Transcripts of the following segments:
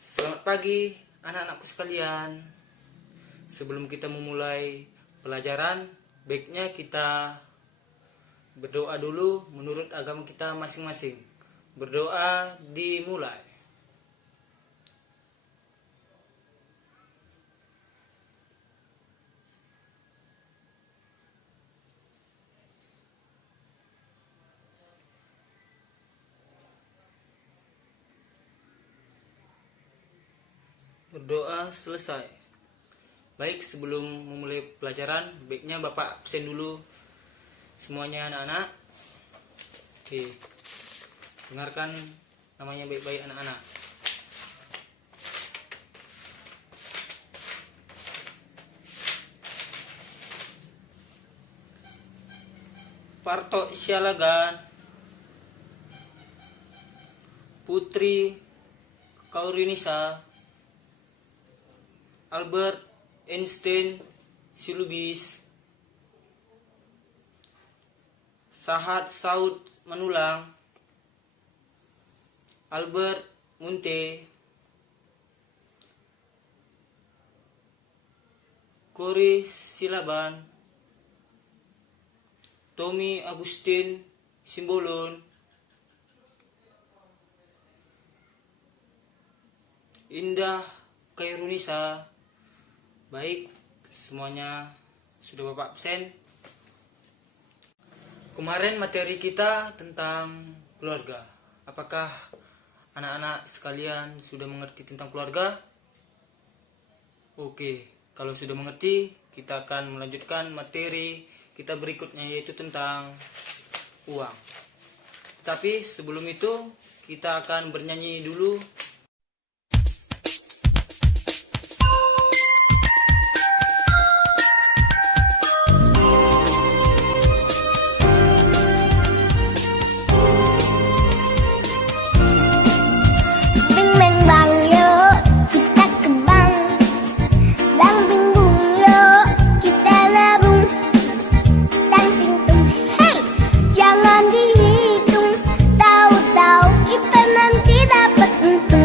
Selamat pagi anak-anakku sekalian. Sebelum kita memulai pelajaran, baiknya kita berdoa dulu menurut agama kita masing-masing. Berdoa dimulai. Berdoa selesai. Baik, sebelum memulai pelajaran, baiknya Bapak absen dulu semuanya anak-anak. Oke, dengarkan namanya baik-baik anak-anak. Parto Sialagan, Putri Kaurinisa, Albert Einstein Silubis, Sahat Saud Manulang, Albert Munte, Kori Silaban, Tommy Agustin Simbolon, Indah Kairunisa. Baik, semuanya sudah Bapak absen. Kemarin materi kita tentang keluarga. Apakah anak-anak sekalian sudah mengerti tentang keluarga? Oke, kalau sudah mengerti, kita akan melanjutkan materi kita berikutnya, yaitu tentang uang. Tapi sebelum itu, kita akan bernyanyi dulu. Jangan dihitung, tahu-tahu kita nanti dapat untung.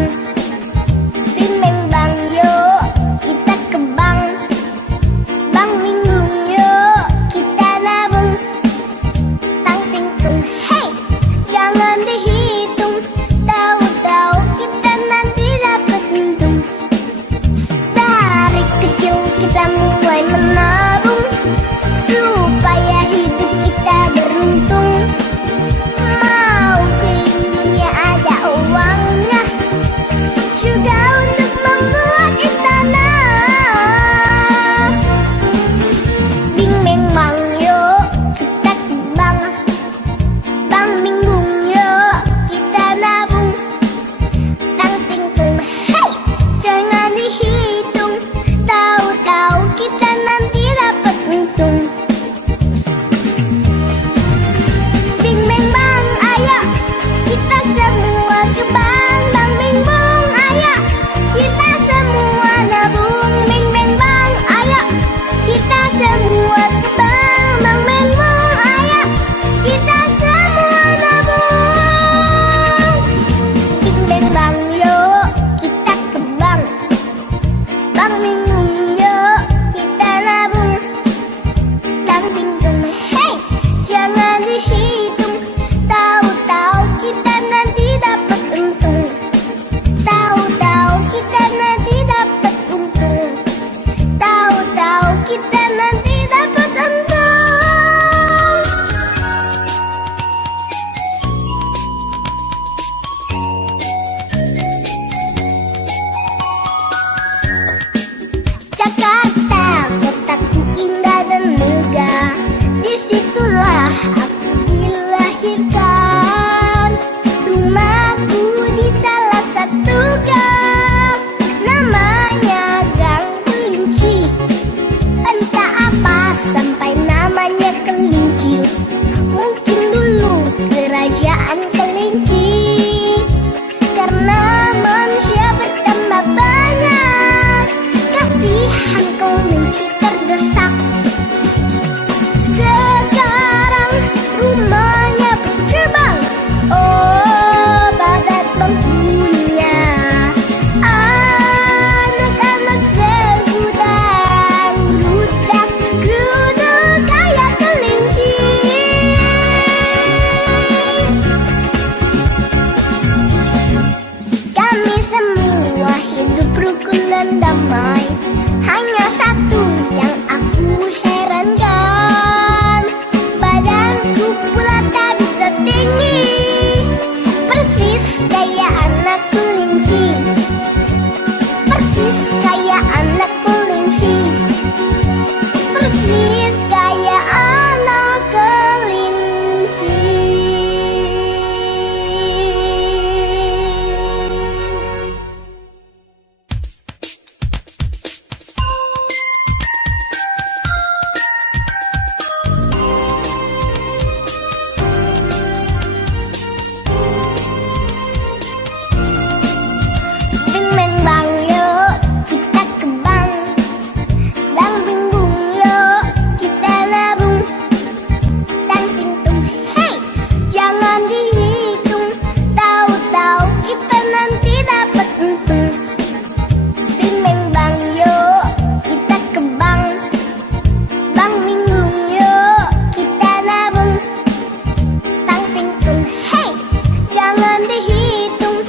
jangan dihitung,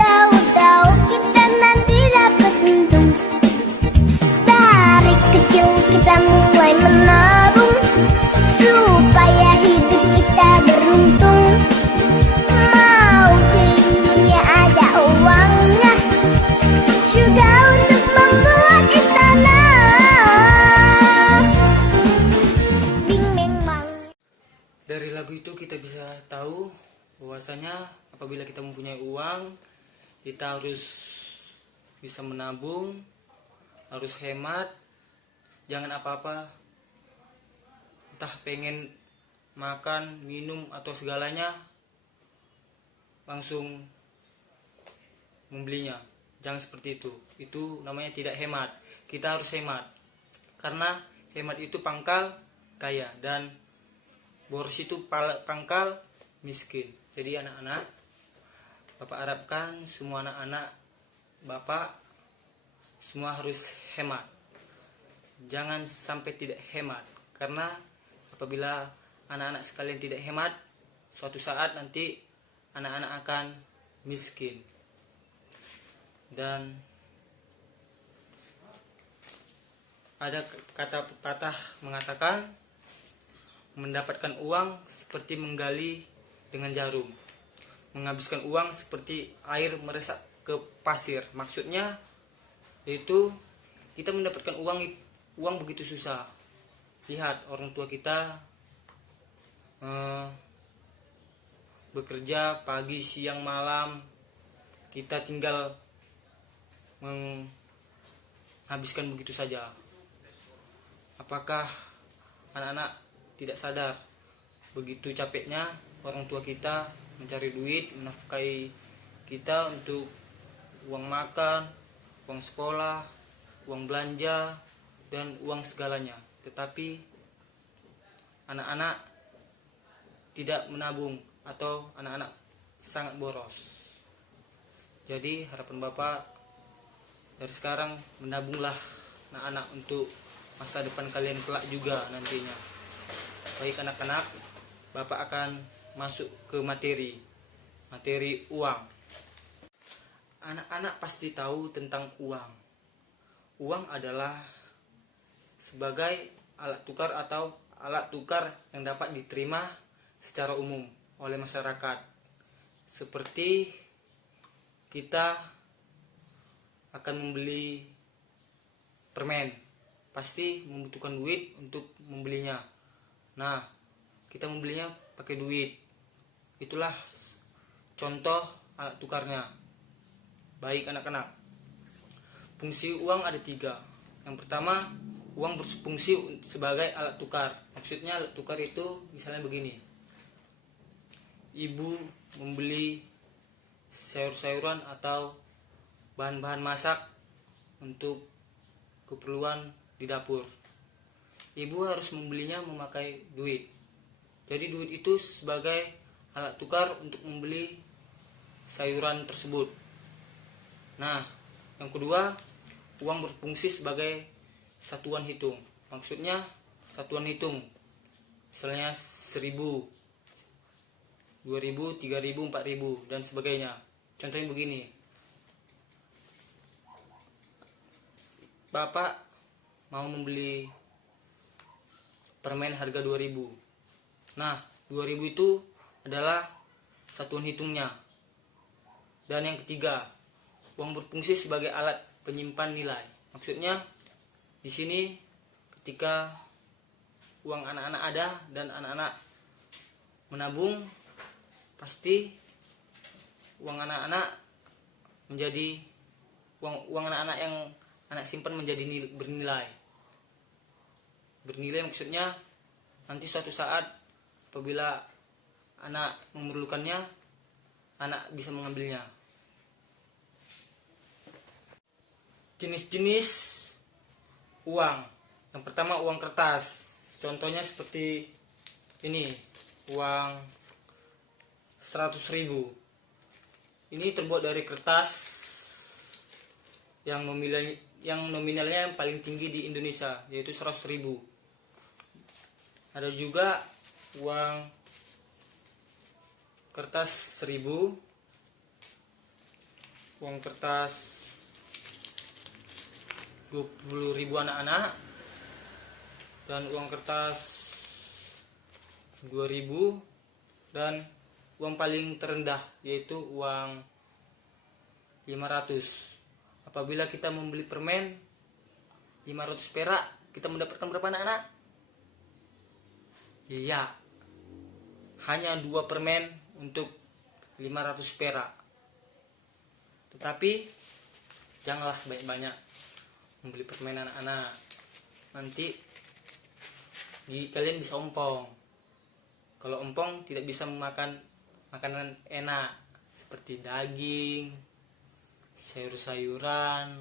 tahu-tahu kita nanti dapat untung. Dari kecil kita mulai menabung, supaya hidup kita beruntung. Mau keliling dunia ada uangnya, juga untuk membuat istana. Bing beng bang. Dari lagu itu kita bisa tahu bahwasanya apabila kita mempunyai uang, kita harus bisa menabung, harus hemat, jangan apa-apa, entah pengen makan, minum atau segalanya langsung membelinya. Jangan seperti itu. Itu namanya tidak hemat. Kita harus hemat. Karena hemat itu pangkal kaya dan boros itu pangkal miskin. Jadi anak-anak, Bapak harapkan semua anak-anak Bapak semua harus hemat. Jangan sampai tidak hemat. Karena apabila anak-anak sekalian tidak hemat, suatu saat nanti anak-anak akan miskin. Dan ada kata pepatah mengatakan, mendapatkan uang seperti menggali dengan jarum, menghabiskan uang seperti air meresap ke pasir. Maksudnya yaitu kita mendapatkan uang begitu susah. Lihat orang tua kita bekerja pagi, siang, malam, kita tinggal menghabiskan begitu saja. Apakah anak-anak tidak sadar begitu capeknya orang tua kita mencari duit, menafkahi kita untuk uang makan, uang sekolah, uang belanja, dan uang segalanya. Tetapi anak-anak tidak menabung atau anak-anak sangat boros. Jadi harapan Bapak dari sekarang, menabunglah anak-anak untuk masa depan kalian kelak juga nantinya. Baik anak-anak, Bapak akan masuk ke materi uang. Anak-anak pasti tahu tentang uang. Uang adalah sebagai alat tukar atau alat tukar yang dapat diterima secara umum oleh masyarakat. Seperti kita akan membeli permen, pasti membutuhkan duit untuk membelinya. Nah, kita membelinya pakai duit. Itulah contoh alat tukarnya. Baik anak-anak, fungsi uang ada 3. Yang pertama, uang berfungsi sebagai alat tukar. Maksudnya alat tukar itu misalnya begini. Ibu membeli sayur-sayuran atau bahan-bahan masak untuk keperluan di dapur. Ibu harus membelinya memakai duit. Jadi duit itu sebagai alat tukar untuk membeli sayuran tersebut. Nah, yang kedua, uang berfungsi sebagai satuan hitung. Maksudnya satuan hitung. Misalnya 1.000, 2.000, 3.000, 4.000 dan sebagainya. Contohnya begini. Bapak mau membeli permen harga 2.000. Nah, 2.000 itu adalah satuan hitungnya. Dan yang ketiga, uang berfungsi sebagai alat penyimpan nilai. Maksudnya di sini ketika uang anak-anak ada dan anak-anak menabung, pasti uang anak-anak menjadi uang anak-anak yang anak simpan menjadi bernilai. Bernilai maksudnya nanti suatu saat apabila anak memerlukannya, anak bisa mengambilnya. Jenis-jenis uang. Yang pertama uang kertas. Contohnya seperti ini, uang 100.000. Ini terbuat dari kertas yang nominalnya yang paling tinggi di Indonesia, yaitu 100.000. Ada juga uang kertas 1.000 uang kertas 20.000 anak-anak, dan uang kertas 2.000, dan uang paling terendah yaitu uang 500. Apabila kita membeli permen 500 perak, kita mendapatkan berapa anak-anak? Iya, hanya 2 permen untuk 500 perak. Tetapi janganlah banyak-banyak membeli permen anak-anak, nanti kalian bisa ompong. Kalau ompong tidak bisa memakan makanan enak seperti daging, sayur-sayuran,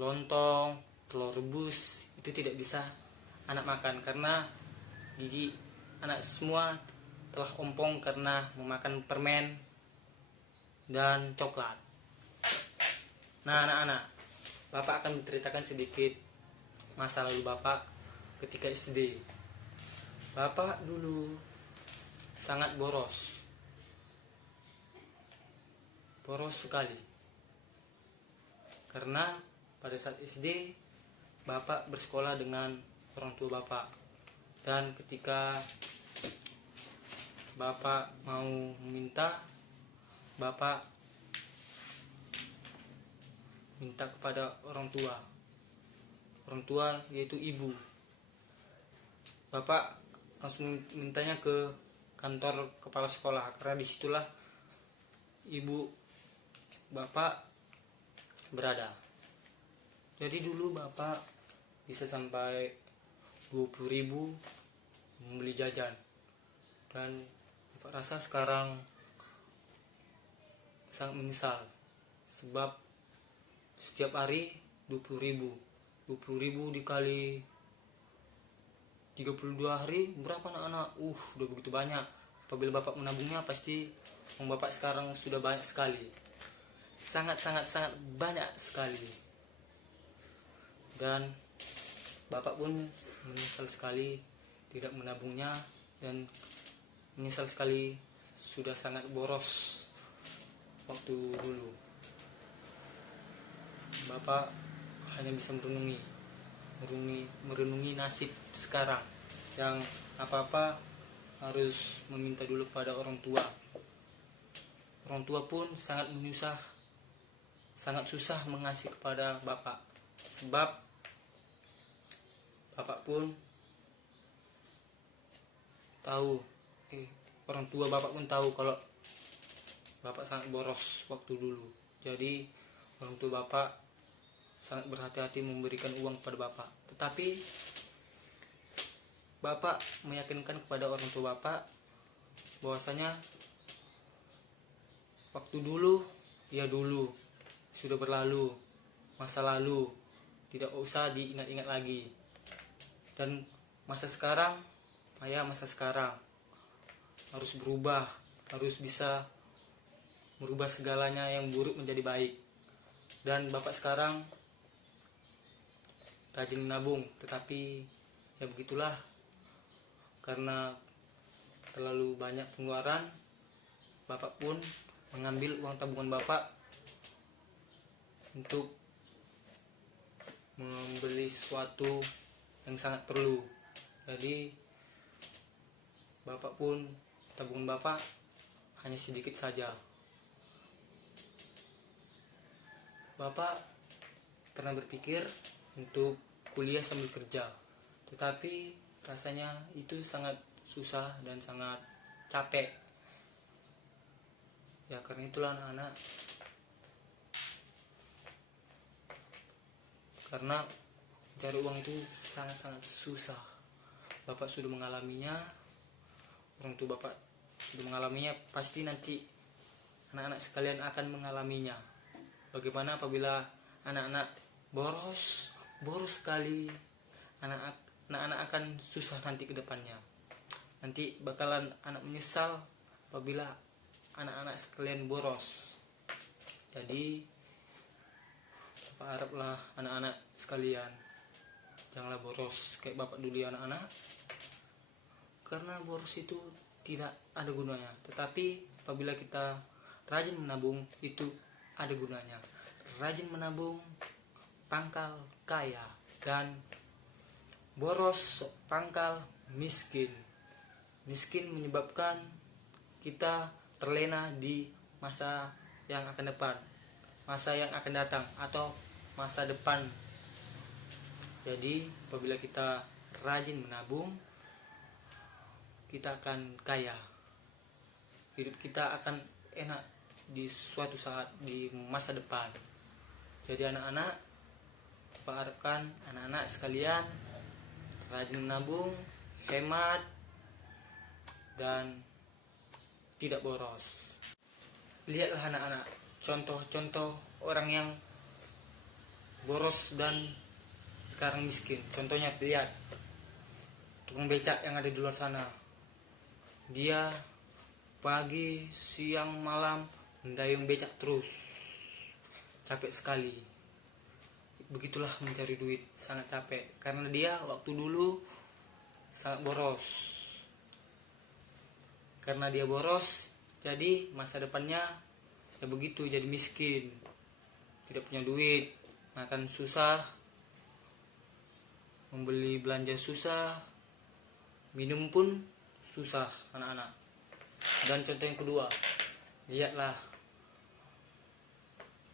lontong, telur rebus, itu tidak bisa anak makan karena gigi anak semua telah ompong karena memakan permen dan coklat. Nah anak-anak, Bapak akan menceritakan sedikit masa lalu Bapak ketika SD. Bapak dulu sangat boros sekali, karena pada saat SD Bapak bersekolah dengan orang tua Bapak, dan ketika Bapak mau meminta, Bapak minta kepada orang tua yaitu ibu. Bapak langsung mintanya ke kantor kepala sekolah, karena disitulah ibu Bapak berada. Jadi dulu Bapak bisa sampai 20.000 membeli jajan, dan Bapak rasa sekarang sangat menyesal, sebab setiap hari 20.000 dikali 32 hari berapa anak-anak? Udah begitu banyak. Apabila Bapak menabungnya, pasti uang Bapak sekarang sudah banyak sekali, sangat banyak sekali. Dan Bapak pun menyesal sekali tidak menabungnya, dan menyesal sekali sudah sangat boros waktu dulu. Bapak hanya bisa merenungi nasib sekarang, yang apa-apa harus meminta dulu kepada orang tua. Orang tua pun sangat susah mengasih kepada Bapak, sebab Bapak pun tahu, orang tua Bapak pun tahu kalau Bapak sangat boros waktu dulu. Jadi orang tua Bapak sangat berhati-hati memberikan uang kepada Bapak. Tetapi Bapak meyakinkan kepada orang tua Bapak bahwasanya waktu dulu sudah berlalu, masa lalu tidak usah diingat-ingat lagi. Dan masa sekarang harus berubah, harus bisa merubah segalanya yang buruk menjadi baik. Dan Bapak sekarang rajin menabung, tetapi ya begitulah, karena terlalu banyak pengeluaran, Bapak pun mengambil uang tabungan Bapak untuk membeli sesuatu yang sangat perlu. Jadi Bapak pun, tabungan Bapak hanya sedikit saja. Bapak pernah berpikir untuk kuliah sambil kerja, tetapi rasanya itu sangat susah dan sangat capek. Ya karena itulah anak-anak, karena cari uang itu sangat susah. Bapak sudah mengalaminya, orang tua Bapak sudah mengalaminya, pasti nanti anak-anak sekalian akan mengalaminya. Bagaimana apabila anak-anak boros sekali, anak-anak akan susah nanti ke depannya. Nanti bakalan anak menyesal apabila anak-anak sekalian boros. Jadi Bapak haraplah anak-anak sekalian janganlah boros kayak Bapak dulu ya anak-anak, karena boros itu tidak ada gunanya. Tetapi apabila kita rajin menabung itu ada gunanya. Rajin menabung pangkal kaya, dan boros pangkal miskin. Miskin menyebabkan kita terlena di masa yang akan depan, masa yang akan datang, atau masa depan. Jadi apabila kita rajin menabung, kita akan kaya. Hidup kita akan enak di suatu saat di masa depan. Jadi anak-anak, Pak harapkan anak-anak sekalian rajin menabung, hemat, dan tidak boros. Lihatlah anak-anak, contoh-contoh orang yang boros dan sekarang miskin. Contohnya lihat tukang becak yang ada di luar sana. Dia pagi, siang, malam mendayung becak terus. Capek sekali. Begitulah mencari duit, sangat capek. Karena dia waktu dulu sangat boros. Karena dia boros, jadi masa depannya ya begitu, jadi miskin. Tidak punya duit, makan susah, membeli belanja susah, minum pun susah anak-anak. Dan contoh yang kedua, lihatlah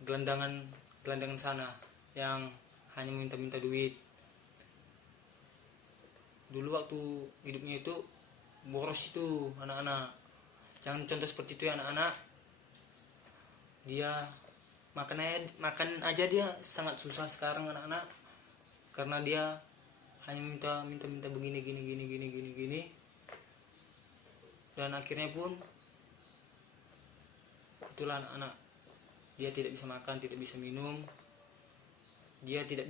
gelandangan sana yang hanya minta-minta duit. Dulu waktu hidupnya itu boros itu anak-anak. Jangan contoh seperti itu ya anak-anak. Dia makan aja dia sangat susah sekarang anak-anak, karena dia hanya minta begini gini, dan akhirnya pun itulah anak-anak, dia tidak bisa makan, tidak bisa minum, dia tidak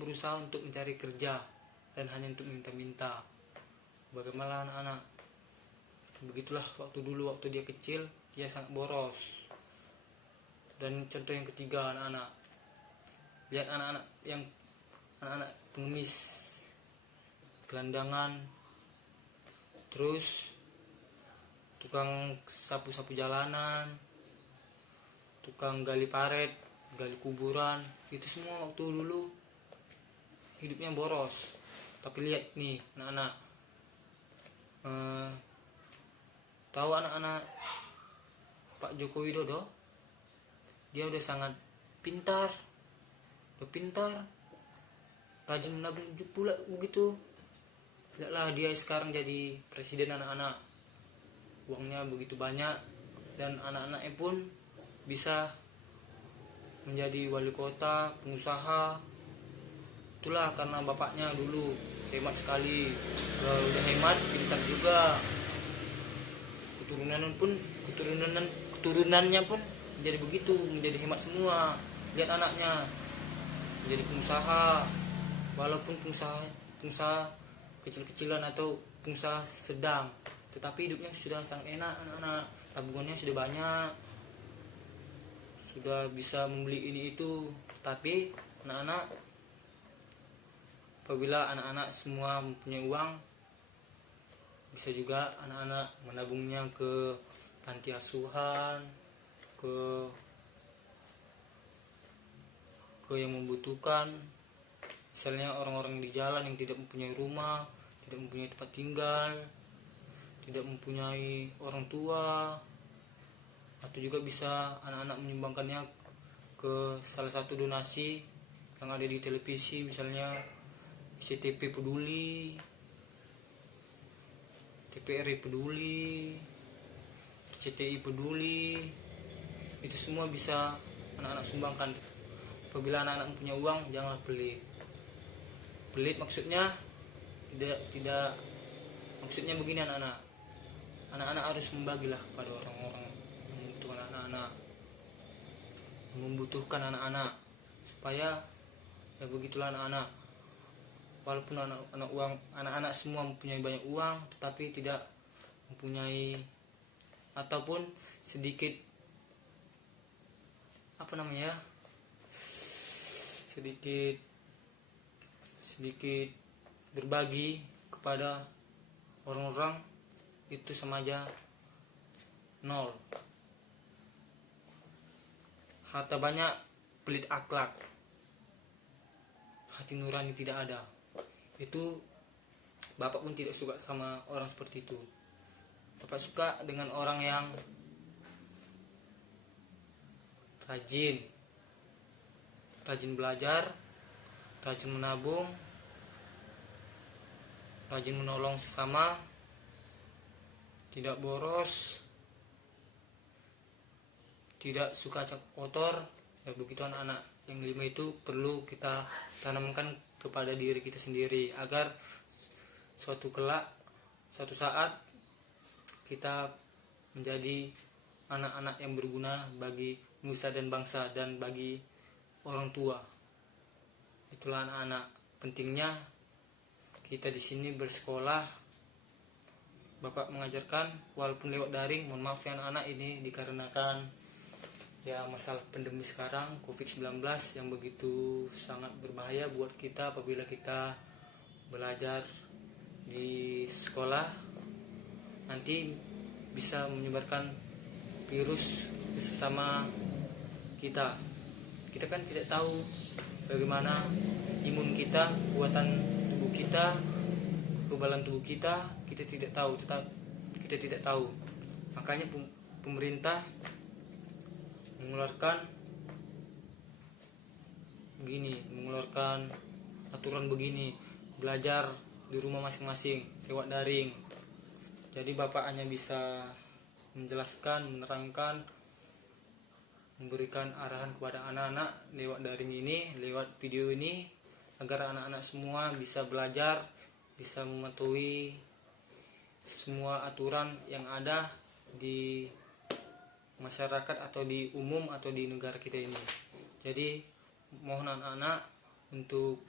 berusaha untuk mencari kerja dan hanya untuk minta-minta. Bagaimana anak-anak? Begitulah waktu dulu, waktu dia kecil dia sangat boros. Dan contoh yang ketiga anak-anak, lihat anak-anak pengemis, gelandangan, terus tukang sapu-sapu jalanan, tukang gali paret, gali kuburan, itu semua waktu dulu hidupnya boros. Tapi lihat nih anak-anak, tahu anak-anak Pak Joko Widodo, dia udah sangat pintar, rajin menabung pula begitu. Lihatlah dia sekarang jadi presiden anak-anak, uangnya begitu banyak, dan anak-anaknya pun bisa menjadi wali kota, pengusaha. Itulah karena bapaknya dulu hemat sekali. Kalau udah hemat, pintar juga. Keturunannya pun menjadi begitu, menjadi hemat semua. Lihat anaknya menjadi pengusaha, walaupun pengusaha kecil-kecilan atau pengusaha sedang, tetapi hidupnya sudah sangat enak anak-anak. Tabungannya sudah banyak, sudah bisa membeli ini itu. Tapi anak-anak, apabila anak-anak semua mempunyai uang, bisa juga anak-anak menabungnya ke panti asuhan, ke yang membutuhkan. Misalnya orang-orang di jalan yang tidak mempunyai rumah, tidak mempunyai tempat tinggal, tidak mempunyai orang tua. Atau juga bisa anak-anak menyumbangkannya ke salah satu donasi yang ada di televisi, misalnya CTP peduli, TPRI peduli, CTI peduli. Itu semua bisa anak-anak sumbangkan. Apabila anak-anak mempunyai uang, janganlah pelit. Pelit maksudnya tidak maksudnya begini anak-anak. Anak-anak harus membagilah kepada orang-orang yang membutuhkan anak-anak, supaya ya begitulah anak-anak. Walaupun anak-anak semua mempunyai banyak uang, tetapi tidak mempunyai ataupun sedikit sedikit berbagi kepada orang-orang, itu sama aja nol. harta banyak, pelit akhlak, hati nurani tidak ada. Itu bapak pun tidak suka sama orang seperti itu. Bapak suka dengan orang yang rajin belajar, rajin menabung, rajin menolong sesama, tidak boros, tidak suka cap kotor. Ya begitu anak-anak yang 5 itu perlu kita tanamkan kepada diri kita sendiri, agar suatu saat kita menjadi anak-anak yang berguna bagi nusa dan bangsa dan bagi orang tua. Itulah anak-anak, pentingnya kita di sini bersekolah. Bapak mengajarkan walaupun lewat daring. Mohon maaf ya anak-anak, ini dikarenakan ya masalah pandemi sekarang COVID-19 yang begitu sangat berbahaya buat kita apabila kita belajar di sekolah, nanti bisa menyebarkan virus ke sesama kita. Kita kan tidak tahu bagaimana imun kita, kekuatan tubuh kita, kekebalan tubuh kita tidak tahu, kita tidak tahu. Makanya pemerintah mengeluarkan aturan begini, belajar di rumah masing-masing lewat daring. Jadi bapak hanya bisa menjelaskan, menerangkan, memberikan arahan kepada anak-anak lewat daring ini, lewat video ini, agar anak-anak semua bisa belajar, bisa mematuhi semua aturan yang ada di masyarakat atau di umum atau di negara kita ini. Jadi mohon anak-anak untuk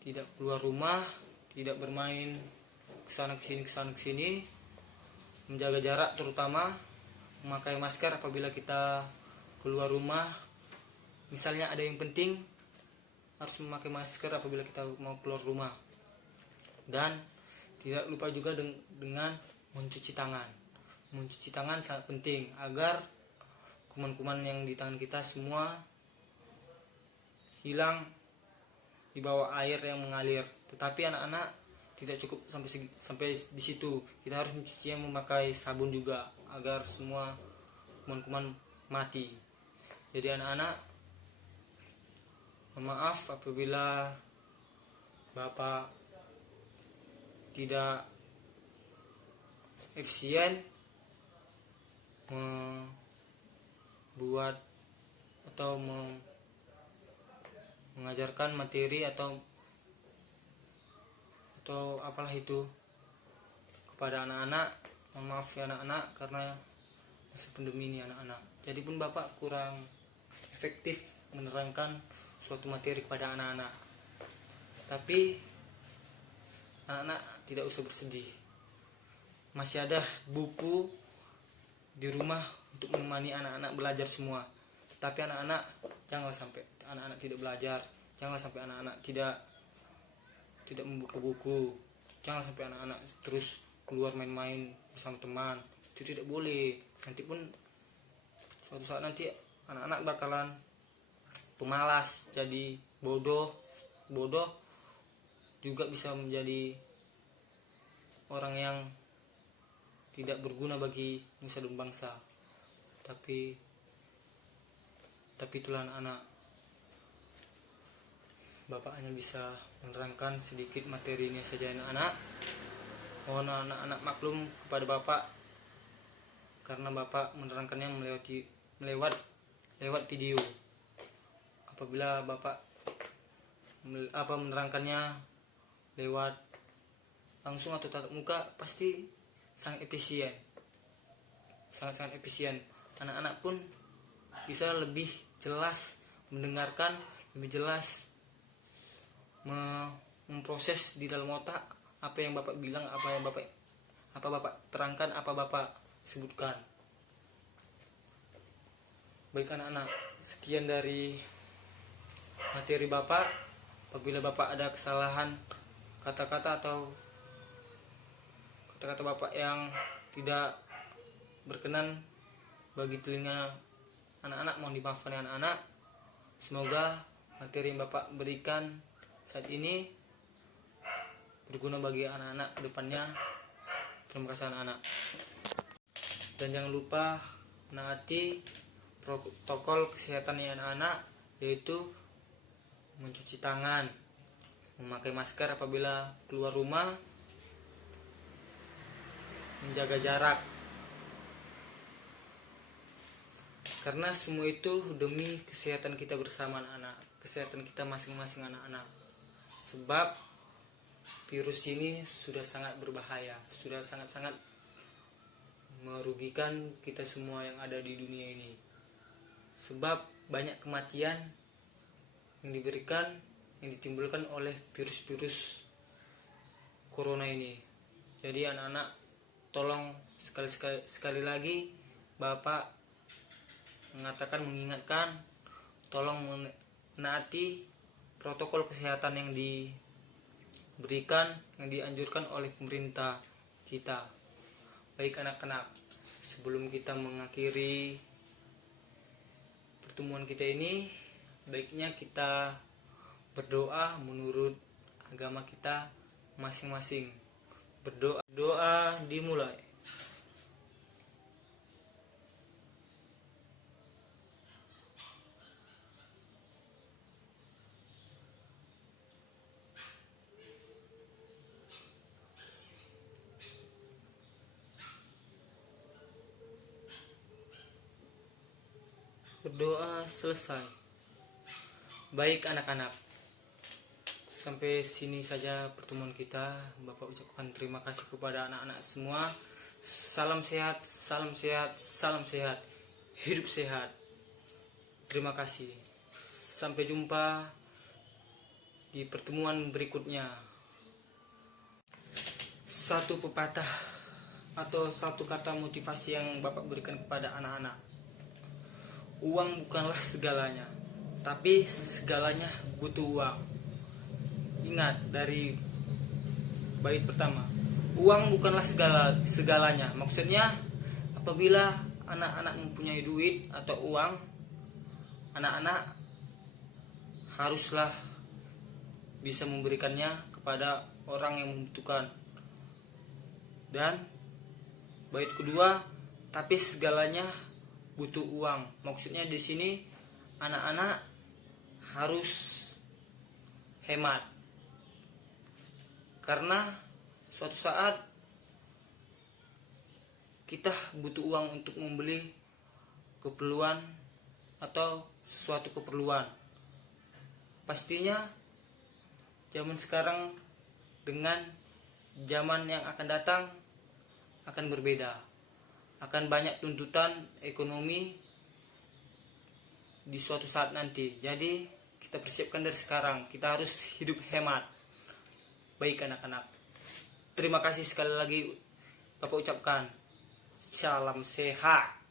tidak keluar rumah, tidak bermain kesana kesini, menjaga jarak, terutama memakai masker apabila kita keluar rumah. Misalnya ada yang penting, harus memakai masker apabila kita mau keluar rumah. Dan tidak lupa juga dengan mencuci tangan. Mencuci tangan sangat penting agar kuman-kuman yang di tangan kita semua hilang di bawah air yang mengalir. Tetapi anak-anak tidak cukup sampai di situ. Kita harus mencucinya memakai sabun juga agar semua kuman-kuman mati. Jadi anak-anak, mohon maaf apabila bapak tidak efisien membuat atau mengajarkan materi atau apalah itu kepada anak-anak. Mohon maaf ya anak-anak, karena masa pandemi ini anak-anak. Jadi pun bapak kurang efektif menerangkan suatu materi kepada anak-anak. Tapi anak-anak tidak usah bersedih, masih ada buku di rumah untuk menemani anak-anak belajar semua. Tapi anak-anak jangan sampai anak-anak tidak belajar, jangan sampai anak-anak tidak membuka buku, jangan sampai anak-anak terus keluar main-main bersama teman. Itu tidak boleh. Nanti pun suatu saat nanti anak-anak bakalan pemalas, jadi bodoh juga bisa menjadi orang yang tidak berguna bagi nusa dan bangsa. Tapi itulah anak-anak, bapak hanya bisa menerangkan sedikit materi ini saja anak-anak. Mohon anak-anak maklum kepada bapak, karena bapak menerangkannya lewat video. Apabila bapak menerangkannya lewat langsung atau tatap muka, pasti sangat efisien, sangat efisien. Anak-anak pun bisa lebih jelas mendengarkan, lebih jelas memproses di dalam otak apa yang bapak bilang, apa bapak terangkan, apa bapak sebutkan. Baik anak-anak, sekian dari materi bapak. Apabila bapak ada kesalahan kata-kata atau kata-kata bapak yang tidak berkenan bagi telinga anak-anak, mohon dimaafkan ya anak-anak. Semoga materi yang Bapak berikan saat ini berguna bagi anak-anak ke depannya. Terima kasih anak-anak. Dan jangan lupa menaati protokol kesehatan ya anak-anak, yaitu mencuci tangan, memakai masker apabila keluar rumah, menjaga jarak. Karena semua itu demi kesehatan kita bersama anak-anak, kesehatan kita masing-masing anak-anak. Sebab virus ini sudah sangat berbahaya, sudah sangat-sangat merugikan kita semua yang ada di dunia ini. Sebab banyak kematian yang ditimbulkan oleh virus-virus corona ini. Jadi anak-anak, tolong sekali lagi Bapak mengingatkan, tolong menaati protokol kesehatan yang diberikan, yang dianjurkan oleh pemerintah kita. Baik anak-anak, sebelum kita mengakhiri pertemuan kita ini, baiknya kita berdoa menurut agama kita masing-masing. Doa dimulai. Berdoa selesai. Baik anak-anak, sampai sini saja pertemuan kita. Bapak ucapkan terima kasih kepada anak-anak semua. Salam sehat, salam sehat, salam sehat. Hidup sehat. Terima kasih. Sampai jumpa di pertemuan berikutnya. Satu pepatah atau satu kata motivasi yang Bapak berikan kepada anak-anak. Uang bukanlah segalanya, tapi segalanya butuh uang. Ingat dari bait pertama, uang bukanlah segalanya. Maksudnya apabila anak-anak mempunyai duit atau uang, anak-anak haruslah bisa memberikannya kepada orang yang membutuhkan. Dan bait kedua, tapi segalanya butuh uang. Maksudnya di sini anak-anak harus hemat. Karena suatu saat kita butuh uang untuk membeli keperluan atau sesuatu keperluan. Pastinya zaman sekarang dengan zaman yang akan datang akan berbeda. Akan banyak tuntutan ekonomi di suatu saat nanti. Jadi kita persiapkan dari sekarang. Kita harus hidup hemat. Baik anak-anak, terima kasih sekali lagi Bapak ucapkan. Salam sehat.